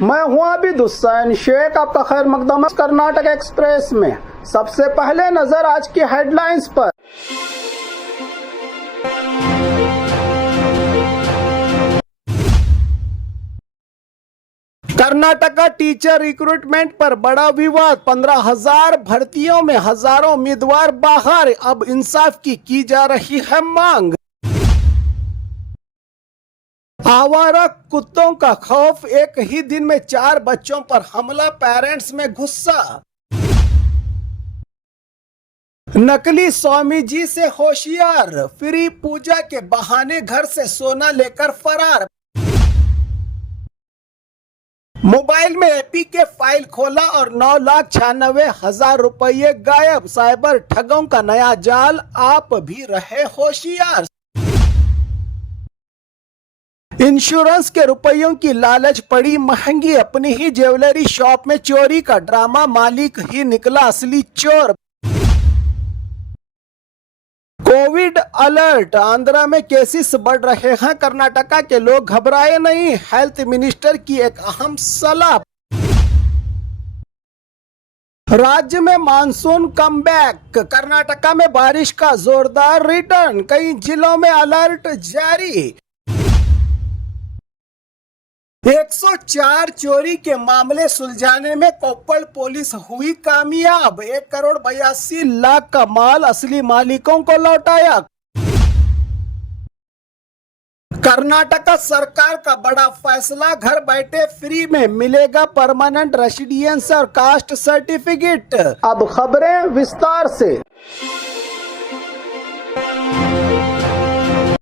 मैं हूं आबिद हुसैन शेख, आपका खैर मकदम कर्नाटक एक्सप्रेस में। सबसे पहले नजर आज की हेडलाइंस पर। कर्नाटक टीचर रिक्रूटमेंट पर बड़ा विवाद। 15,000 भर्तियों में हजारों उम्मीदवार बाहर। अब इंसाफ की जा रही है मांग। आवारा कुत्तों का खौफ, एक ही दिन में 4 बच्चों पर हमला, पेरेंट्स में गुस्सा। नकली स्वामी जी से होशियार, फ्री पूजा के बहाने घर से सोना लेकर फरार। मोबाइल में एपी के फाइल खोला और 9,96,000 रुपये गायब। साइबर ठगों का नया जाल, आप भी रहे होशियार। इंश्योरेंस के रुपयों की लालच पड़ी महंगी, अपनी ही ज्वेलरी शॉप में चोरी का ड्रामा, मालिक ही निकला असली चोर। कोविड अलर्ट, आंध्रा में केसेस बढ़ रहे हैं, कर्नाटका के लोग घबराए नहीं, हेल्थ मिनिस्टर की एक अहम सलाह। राज्य में मानसून कम बैक, कर्नाटका में बारिश का जोरदार रिटर्न, कई जिलों में अलर्ट जारी। 104 चोरी के मामले सुलझाने में कोप्पल पुलिस हुई कामयाब। 1,82,00,000 का माल असली मालिकों को लौटाया। कर्नाटक सरकार का बड़ा फैसला, घर बैठे फ्री में मिलेगा परमानेंट रेसिडेंस और कास्ट सर्टिफिकेट। अब खबरें विस्तार से।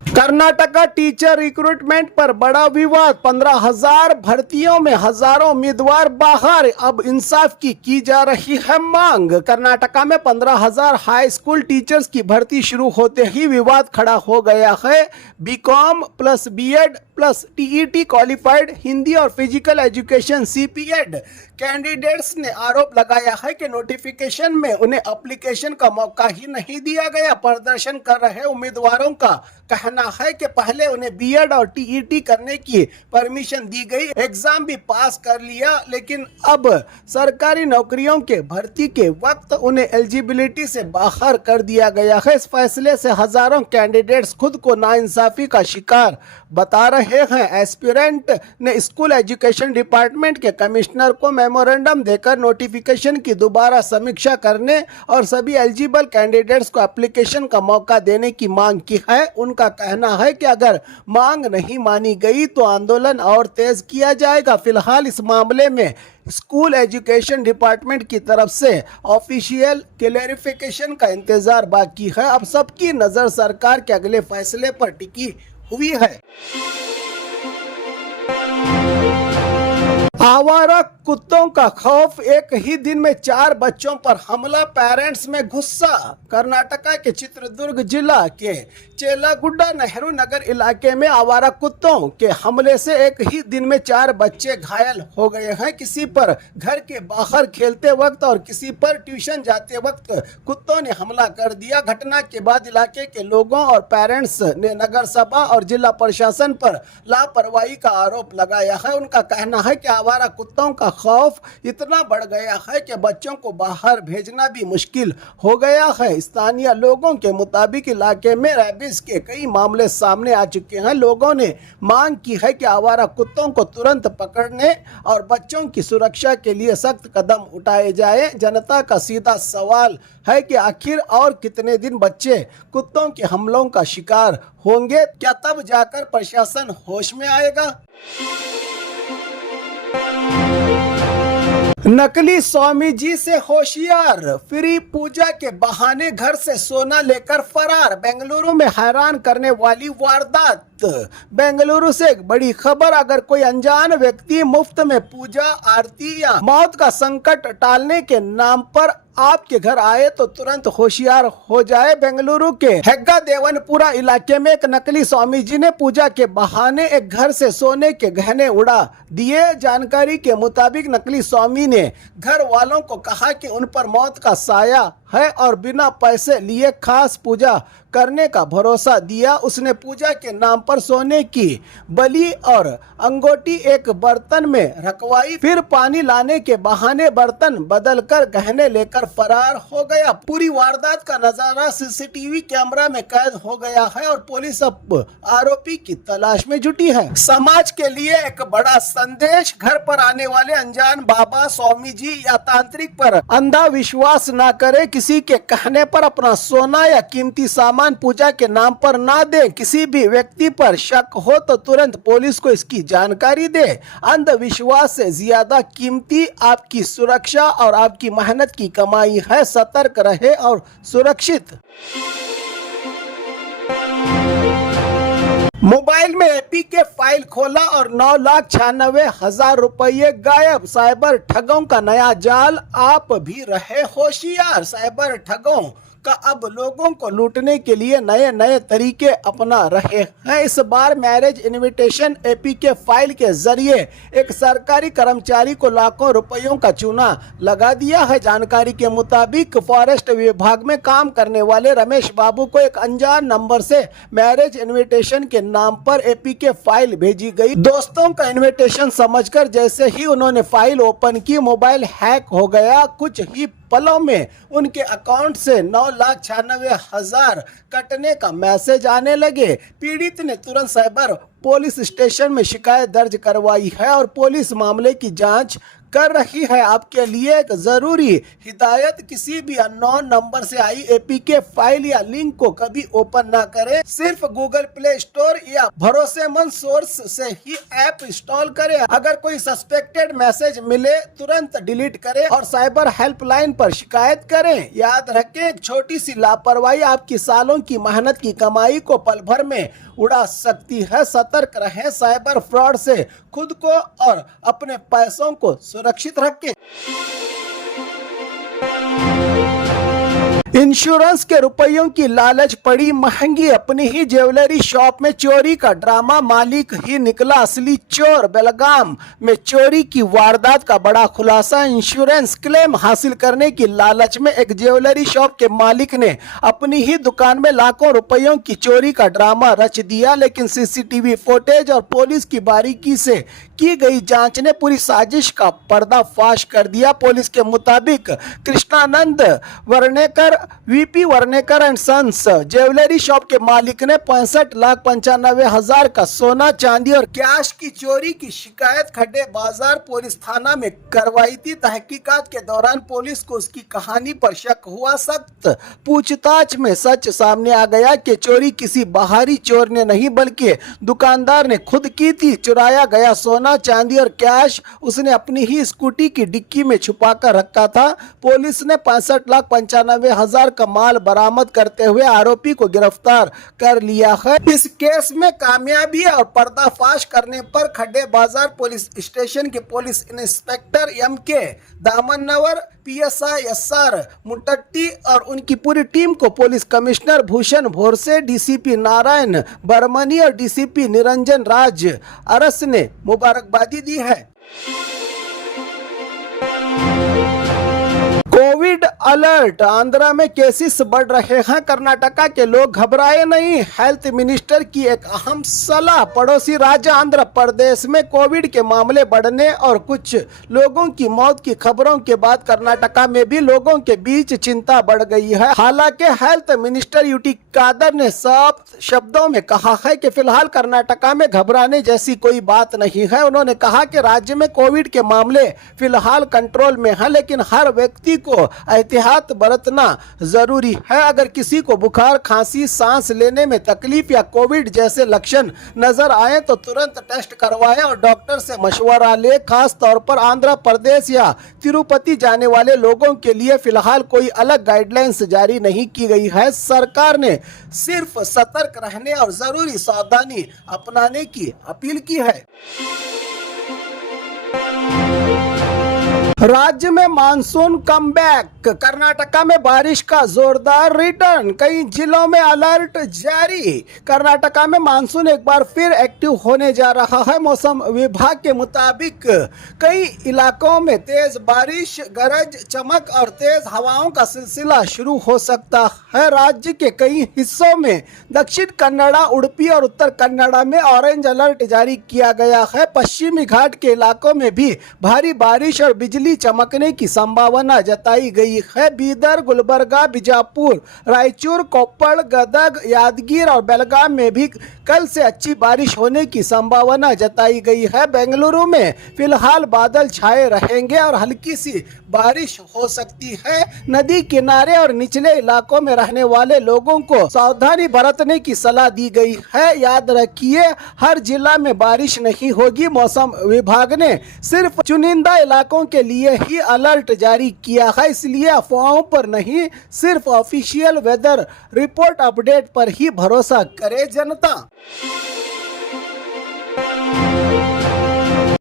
कर्नाटक टीचर रिक्रूटमेंट पर बड़ा विवाद। 15,000 भर्तियों में हजारों उम्मीदवार बाहर। अब इंसाफ की जा रही है मांग। कर्नाटका में 15,000 हाई स्कूल टीचर्स की भर्ती शुरू होते ही विवाद खड़ा हो गया है। BCom plus BEd plus TET qualified Hindi और फिजिकल एजुकेशन सीपीएड कैंडिडेट्स ने आरोप लगाया है कि नोटिफिकेशन में उन्हें एप्लीकेशन का मौका ही नहीं दिया गया। प्रदर्शन कर रहे उम्मीदवारों का कहना है कि पहले उन्हें बीएड और टीईटी करने की परमिशन दी गई, एग्जाम भी पास कर लिया, लेकिन अब सरकारी नौकरियों के भर्ती के वक्त उन्हें एलिजिबिलिटी से बाहर कर दिया गया है। इस फैसले से हजारों कैंडिडेट्स खुद को नाइंसाफी का शिकार बता रहे हैं। एस्पिरेंट ने स्कूल एजुकेशन डिपार्टमेंट के कमिश्नर को मेमोरेंडम देकर नोटिफिकेशन की दोबारा समीक्षा करने और सभी एलिजिबल कैंडिडेट्स को एप्लीकेशन का मौका देने की मांग की है। उनका कहना है कि अगर मांग नहीं मानी गई तो आंदोलन और तेज किया जाएगा। फिलहाल इस मामले में स्कूल एजुकेशन डिपार्टमेंट की तरफ से ऑफिशियल क्लैरिफिकेशन का इंतजार बाकी है। अब सबकी नजर सरकार के अगले फैसले पर टिकी हुई है। आवारा कुत्तों का खौफ, एक ही दिन में 4 बच्चों पर हमला, पेरेंट्स में गुस्सा। कर्नाटका के चित्रदुर्ग जिला के चेलागुड्डा नेहरू नगर इलाके में आवारा कुत्तों के हमले से एक ही दिन में 4 बच्चे घायल हो गए हैं। किसी पर घर के बाहर खेलते वक्त और किसी पर ट्यूशन जाते वक्त कुत्तों ने हमला कर दिया। घटना के बाद इलाके के लोगों और पेरेंट्स ने नगर सभा और जिला प्रशासन पर लापरवाही का आरोप लगाया है। उनका कहना है कि आवारा कुत्तों का खौफ इतना बढ़ गया है कि बच्चों को बाहर भेजना भी मुश्किल हो गया है। स्थानीय लोगों के मुताबिक इलाके में रेबीज के कई मामले सामने आ चुके हैं। लोगों ने मांग की है कि आवारा कुत्तों को तुरंत पकड़ने और बच्चों की सुरक्षा के लिए सख्त कदम उठाए जाए। जनता का सीधा सवाल है कि आखिर और कितने दिन बच्चे कुत्तों के हमलों का शिकार होंगे? क्या तब जाकर प्रशासन होश में आएगा? नकली स्वामी जी से होशियार, फ्री पूजा के बहाने घर से सोना लेकर फरार। बेंगलुरु में हैरान करने वाली वारदात। बेंगलुरु से एक बड़ी खबर, अगर कोई अनजान व्यक्ति मुफ्त में पूजा आरती या मौत का संकट टालने के नाम पर आपके घर आए तो तुरंत होशियार हो जाए। बेंगलुरु के हेग्गा देवनपुरा इलाके में एक नकली स्वामी जी ने पूजा के बहाने एक घर से सोने के गहने उड़ा दिए। जानकारी के मुताबिक नकली स्वामी ने घर वालों को कहा कि उन पर मौत का साया है और बिना पैसे लिए खास पूजा करने का भरोसा दिया। उसने पूजा के नाम पर सोने की बलि और अंगूठी एक बर्तन में रखवाई, फिर पानी लाने के बहाने बर्तन बदलकर गहने लेकर फरार हो गया। पूरी वारदात का नजारा सीसीटीवी कैमरा में कैद हो गया है और पुलिस अब आरोपी की तलाश में जुटी है। समाज के लिए एक बड़ा संदेश, घर पर आने वाले अनजान बाबा, स्वामी जी या तांत्रिक पर अंधा विश्वास न करे। किसी के कहने पर अपना सोना या कीमती सामान पूजा के नाम पर ना दे। किसी भी व्यक्ति पर शक हो तो तुरंत पुलिस को इसकी जानकारी दे। अंधविश्वास से ज्यादा कीमती आपकी सुरक्षा और आपकी मेहनत की कमाई है। सतर्क रहे और सुरक्षित। मोबाइल में एपीके फाइल खोला और 9,96,000 रुपये गायब। साइबर ठगों का नया जाल, आप भी रहे होशियार। साइबर ठगों का अब लोगों को लूटने के लिए नए नए तरीके अपना रहे हैं। इस बार मैरिज इनविटेशन एपीके फाइल के जरिए एक सरकारी कर्मचारी को लाखों रुपयों का चूना लगा दिया है। जानकारी के मुताबिक फॉरेस्ट विभाग में काम करने वाले रमेश बाबू को एक अनजान नंबर से मैरिज इनविटेशन के नाम पर एपीके फाइल भेजी गई। दोस्तों का इनविटेशन समझकर जैसे ही उन्होंने फाइल ओपन की, मोबाइल हैक हो गया। कुछ ही पलों में उनके अकाउंट से 9,96,000 कटने का मैसेज आने लगे। पीड़ित ने तुरंत साइबर पुलिस स्टेशन में शिकायत दर्ज करवाई है और पुलिस मामले की जांच कर रही है। आपके लिए एक जरूरी हिदायत, किसी भी अननोन नंबर से आई एपीके फाइल या लिंक को कभी ओपन ना करें। सिर्फ गूगल प्ले स्टोर या भरोसेमंद सोर्स से ही ऐप इंस्टॉल करें। अगर कोई सस्पेक्टेड मैसेज मिले तुरंत डिलीट करें और साइबर हेल्पलाइन पर शिकायत करें। याद रखें, एक छोटी सी लापरवाही आपकी सालों की मेहनत की कमाई को पल भर में उड़ा सकती है। सतर्क रहें, साइबर फ्रॉड से खुद को और अपने पैसों को सुरक्षित रखें। इंश्योरेंस के रुपयों की लालच पड़ी महंगी। अपनी ही ज्वेलरी शॉप में चोरी का ड्रामा, मालिक ही निकला असली चोर। बेलगाम में चोरी की वारदात का बड़ा खुलासा। इंश्योरेंस क्लेम हासिल करने की लालच में एक ज्वेलरी शॉप के मालिक ने अपनी ही दुकान में लाखों रुपयों की चोरी का ड्रामा रच दिया। लेकिन सीसीटीवी फुटेज और पुलिस की बारीकी से की गई जांच ने पूरी साजिश का पर्दाफाश कर दिया। पुलिस के मुताबिक Krishnanand Varnekar, VP Varnekar and sons jewellery shop के मालिक ने 65,95,000 का सोना, चांदी और कैश की चोरी की शिकायत खड्डे बाजार पुलिस थाना में करवाई थी। तहकीकात के दौरान पुलिस को उसकी कहानी पर शक हुआ। सख्त पूछताछ में सच सामने आ गया कि चोरी किसी बाहरी चोर ने नहीं बल्कि दुकानदार ने खुद की थी। चुराया गया सोना, चांदी और कैश उसने अपनी ही स्कूटी की डिक्की में छुपा कर रखा था। पुलिस ने 65,95,000 का माल बरामद करते हुए आरोपी को गिरफ्तार कर लिया है। इस केस में कामयाबी और पर्दाफाश करने पर खड्डे बाजार पुलिस स्टेशन के police inspector M K. Damanvar, PSI S R. Mutti और उनकी पूरी टीम को police commissioner Bhushan Borse, DCP Narayan Barmani और डीसीपी निरंजन राज अरस ने मुबारकबादी दी है। कोविड अलर्ट, आंध्रा में केसेस बढ़ रहे हैं। कर्नाटका के लोग घबराए नहीं, हेल्थ मिनिस्टर की एक अहम सलाह। पड़ोसी राज्य आंध्र प्रदेश में कोविड के मामले बढ़ने और कुछ लोगों की मौत की खबरों के बाद कर्नाटका में भी लोगों के बीच चिंता बढ़ गई है। हालांकि हेल्थ मिनिस्टर यूटी कादर ने साफ शब्दों में कहा है कि फिलहाल कर्नाटका में घबराने जैसी कोई बात नहीं है। उन्होंने कहा कि राज्य में कोविड के मामले फिलहाल कंट्रोल में है, लेकिन हर व्यक्ति को एहतियात बरतना जरूरी है। अगर किसी को बुखार, खांसी, सांस लेने में तकलीफ या कोविड जैसे लक्षण नजर आए तो तुरंत टेस्ट करवाएं और डॉक्टर से मशवरा ले। खास तौर पर आंध्र प्रदेश या तिरुपति जाने वाले लोगों के लिए फिलहाल कोई अलग गाइडलाइंस जारी नहीं की गई है। सरकार ने सिर्फ सतर्क रहने और जरूरी सावधानी अपनाने की अपील की है। राज्य में मानसून कमबैक, कर्नाटका में बारिश का जोरदार रिटर्न, कई जिलों में अलर्ट जारी। कर्नाटका में मानसून एक बार फिर एक्टिव होने जा रहा है। मौसम विभाग के मुताबिक कई इलाकों में तेज बारिश, गरज चमक और तेज हवाओं का सिलसिला शुरू हो सकता है। राज्य के कई हिस्सों में दक्षिण कन्नड़ा, उडुपी और उत्तर कन्नड़ा में ऑरेंज अलर्ट जारी किया गया है। पश्चिमी घाट के इलाकों में भी भारी बारिश और बिजली चमकने की संभावना जताई गई है। बीदर, गुलबर्गा, बीजापुर, रायचूर, कोप्पड़, गदग, यादगीर और बेलगाम में भी कल से अच्छी बारिश होने की संभावना जताई गई है। बेंगलुरु में फिलहाल बादल छाए रहेंगे और हल्की सी बारिश हो सकती है। नदी किनारे और निचले इलाकों में रहने वाले लोगों को सावधानी बरतने की सलाह दी गई है। याद रखिए, हर जिला में बारिश नहीं होगी। मौसम विभाग ने सिर्फ चुनिंदा इलाकों के लिए ही अलर्ट जारी किया है, इसलिए अफवाहों पर नहीं, सिर्फ ऑफिशियल वेदर रिपोर्ट अपडेट पर ही भरोसा करे जनता।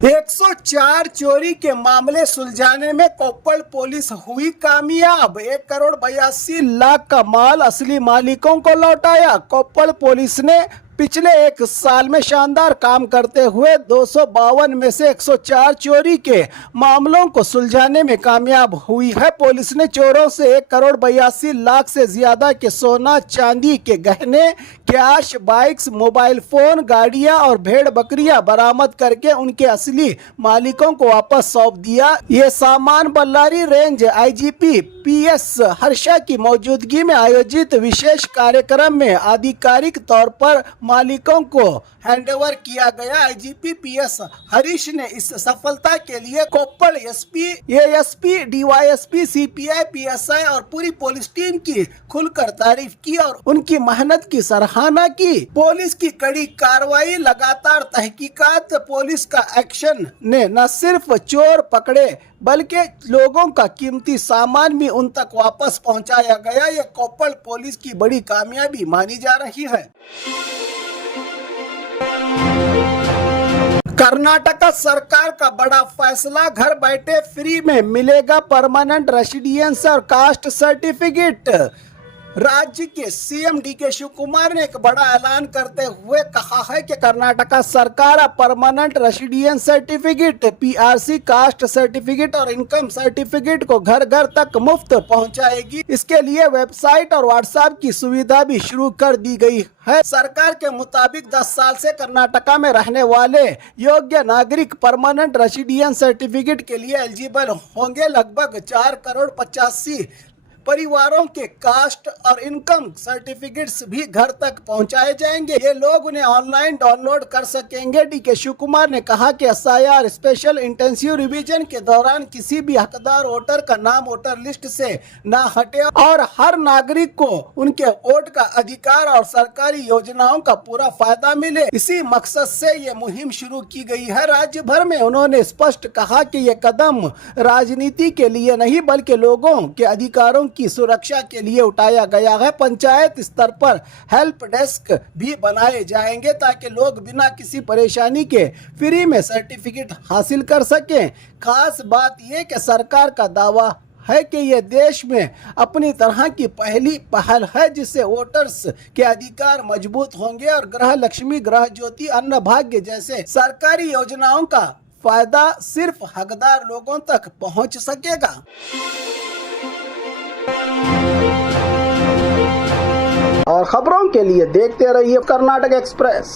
104 चोरी के मामले सुलझाने में कोप्पड़ पुलिस हुई कामयाब। 1,82,00,000 का माल असली मालिकों को लौटाया। कोप्पड़ पुलिस ने पिछले एक साल में शानदार काम करते हुए 252 में से 104 चोरी के मामलों को सुलझाने में कामयाब हुई है। पुलिस ने चोरों से 1,82,00,000 से ज्यादा के सोना चांदी के गहने, कैश, बाइक्स, मोबाइल फोन, गाड़ियां और भेड़ बकरियां बरामद करके उनके असली मालिकों को वापस सौंप दिया। ये सामान Ballari range IGP PS Harsha की मौजूदगी में आयोजित विशेष कार्यक्रम में आधिकारिक तौर पर मालिकों को हैंडओवर किया गया। आईजीपी पीएस हरीश ने इस सफलता के लिए Koppal SP, ASP, DYSP, CPI, PSI और पूरी पुलिस टीम की खुलकर तारीफ की और उनकी मेहनत की सराहना की। पुलिस की कड़ी कार्रवाई, लगातार तहकीकात, पुलिस का एक्शन ने न सिर्फ चोर पकड़े बल्कि लोगों का कीमती सामान भी उन तक वापस पहुंचाया गया। ये कोप्पड़ पुलिस की बड़ी कामयाबी मानी जा रही है। कर्नाटका सरकार का बड़ा फैसला, घर बैठे फ्री में मिलेगा परमानेंट रेसिडेंस और कास्ट सर्टिफिकेट। राज्य के सीएम डीके शिव कुमार ने एक बड़ा ऐलान करते हुए कहा है कि कर्नाटका सरकार permanent residence certificate, PRC, caste certificate और इनकम सर्टिफिकेट को घर घर तक मुफ्त पहुंचाएगी। इसके लिए वेबसाइट और व्हाट्सएप की सुविधा भी शुरू कर दी गई है। सरकार के मुताबिक 10 साल से कर्नाटका में रहने वाले योग्य नागरिक परमानेंट रेसिडेंस सर्टिफिकेट के लिए एलिजिबल होंगे। लगभग 4,85,00,000 परिवारों के कास्ट और इनकम सर्टिफिकेट्स भी घर तक पहुंचाए जाएंगे। ये लोग उन्हें ऑनलाइन डाउनलोड कर सकेंगे। डीके शिव कुमार ने कहा कि एसआईआर स्पेशल इंटेंसिव रिवीजन के दौरान किसी भी हकदार वोटर का नाम वोटर लिस्ट से ना हटे और हर नागरिक को उनके वोट का अधिकार और सरकारी योजनाओं का पूरा फायदा मिले। इसी मकसद से ये मुहिम शुरू की गई है राज्य भर में। उन्होंने स्पष्ट कहा कि ये कदम राजनीति के लिए नहीं बल्कि लोगों के अधिकारों की सुरक्षा के लिए उठाया गया है। पंचायत स्तर पर हेल्प डेस्क भी बनाए जाएंगे ताकि लोग बिना किसी परेशानी के फ्री में सर्टिफिकेट हासिल कर सकें। खास बात यह कि सरकार का दावा है कि यह देश में अपनी तरह की पहली पहल है जिससे वोटर्स के अधिकार मजबूत होंगे और गृह लक्ष्मी, गृह ज्योति, अन्न भाग्य जैसे सरकारी योजनाओं का फायदा सिर्फ हकदार लोगों तक पहुंच सकेगा। और खबरों के लिए देखते रहिए कर्नाटक एक्सप्रेस।